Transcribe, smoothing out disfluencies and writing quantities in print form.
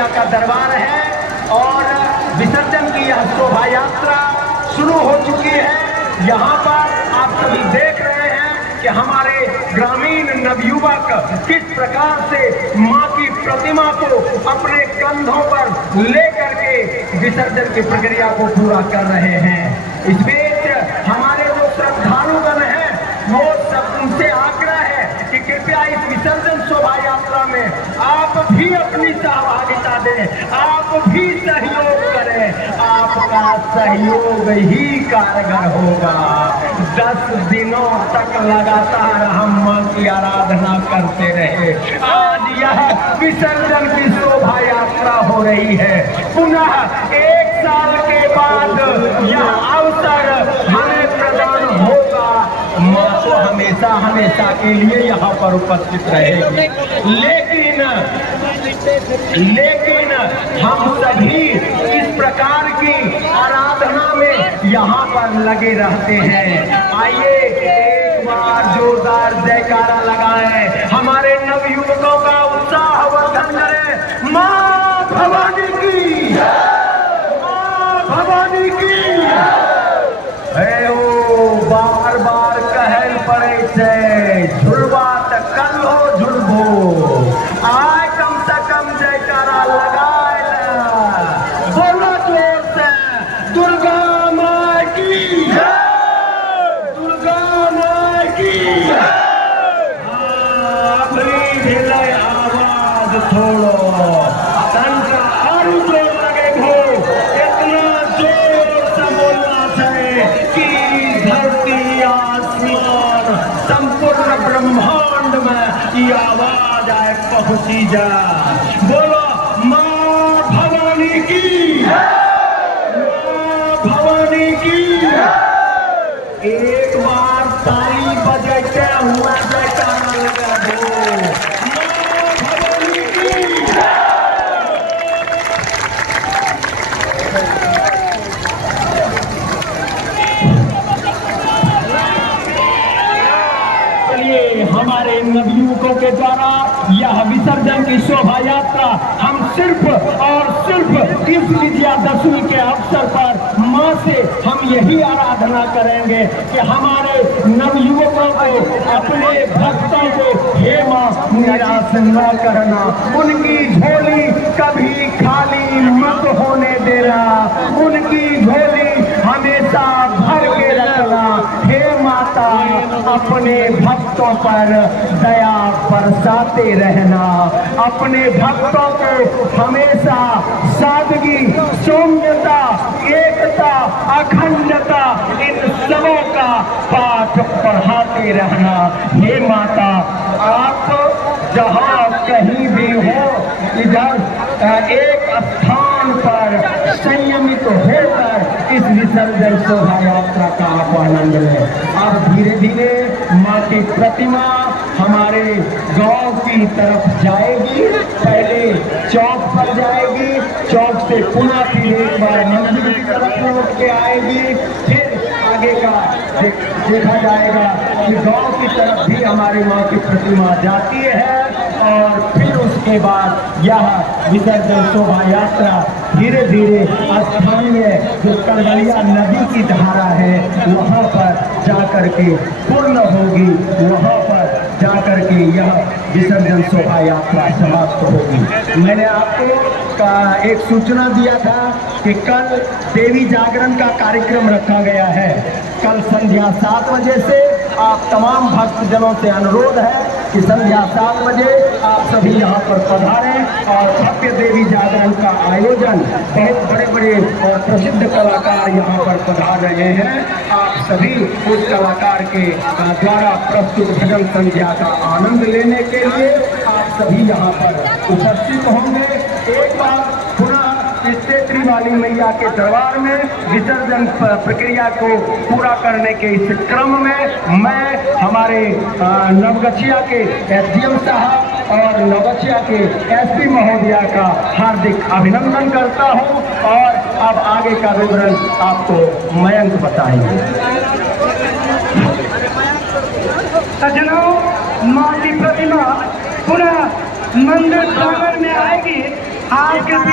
मैया का दरबार है और विसर्जन की यह शोभा यात्रा शुरू हो चुकी है। यहाँ पर आप सभी देख रहे हैं कि हमारे ग्रामीण नवयुवक किस प्रकार से माँ की प्रतिमा को अपने कंधों पर लेकर के विसर्जन की प्रक्रिया को पूरा कर रहे हैं। इस बीच हमारे जो श्रद्धालुगण हैं वो सब उनसे आग्रह है कि कृपया इस विसर्जन शोभा यात्रा में आप भी अपनी सहभागिता दें, आप भी सहयोग करें। आपका सहयोग ही कारगर होगा। 10 दिनों तक लगातार हम मां की आराधना करते रहे। आज यह विसर्जन की शोभा यात्रा हो रही है। पुनः 1 साल के बाद यह अवसर हमें प्रदान होगा। मां तो हमेशा हमेशा के लिए यहाँ पर उपस्थित रहेगी, लेकिन हम सभी इस प्रकार की आराधना में यहाँ पर लगे रहते हैं। आइए एक बार जोरदार जयकारा लगाएं, हमारे नवयुवकों का उत्साह वर्धन करें। मां भवानी की, मां भवानी की। बार बार कहल पड़े छे, झुलवा त कल हो झुलबो। आय कम से कम जयकारा लगाए बोलो जोर से, दुर्गा माँ की, दुर्गा माँ की। अपनी ढिलाई आवाज छोड़ो, तंत्र और जोर लगे हो। इतना जोर से बोलना चाहिए कि धरती आसमान संपूर्ण ब्रह्मांड में ये आवाज आए पहुंची जाए। बोलो मां भवानी की, मां भवानी की। एक बार ताली बजाते हुआ जयकारा लगा दो। मां भवानी की। हमारे नवयुवकों के द्वारा यह विसर्जन की शोभा यात्रा हम सिर्फ और सिर्फ इस विजयादशमी के अवसर पर मां से हम यही आराधना करेंगे कि हमारे नवयुवकों को, अपने भक्तों को हे मां निराश न करना, उनकी झोली कभी खाली मत होने देना, उनकी झोली हमेशा भर के रखना। हे माता, अपने भक्तों पर दया बरसाते रहना, अपने भक्तों को हमेशा सादगी, सौम्यता, एकता, अखंडता इन सबों का पाठ पढ़ाते रहना। हे माता, आप जहाँ कहीं भी हो, इधर एक स्थान पर संयमित होकर इस विसर्जन शोभा यात्रा का आप आनंद लें। अब धीरे धीरे मां की प्रतिमा हमारे गांव की तरफ जाएगी। पहले चौक पर जाएगी, चौक से पुनः फिर एक बार मंदिर की तरफ लौट के आएगी। फिर आगे का देखा जाएगा कि गांव की तरफ भी हमारी मां की प्रतिमा जाती है और फिर उसके बाद यह विसर्जन शोभा यात्रा धीरे धीरे स्थानीय जो करगलिया नदी की धारा है वहाँ पर जाकर के पूर्ण होगी, वहाँ पर जाकर के यह विसर्जन शोभा यात्रा समाप्त होगी। मैंने आपको एक सूचना दिया था कि कल देवी जागरण का कार्यक्रम रखा गया है। कल संध्या 7 बजे से आप तमाम भक्तजनों से अनुरोध है कि संध्या 7 बजे आप सभी यहाँ पर पधारें और भव्य देवी जागरण का आयोजन बहुत बड़े बड़े और प्रसिद्ध कलाकार यहाँ पर पधार रहे हैं। आप सभी उस कलाकार के द्वारा प्रस्तुत भजन संध्या का आनंद लेने के लिए आप सभी यहाँ पर उपस्थित होंगे। एक बार पुनः क्षेत्री वाली मैया के दरबार में विसर्जन प्रक्रिया को पूरा करने के इस क्रम में मैं हमारे नवगछिया के एसडीएम साहब और नवगछिया के एसपी महोदया का हार्दिक अभिनंदन करता हूं और अब आगे का विवरण आपको मयंक बताएंगे। सज्जनों, मां की प्रतिमा पुनः मंदिर प्रांगण में आएगी आपके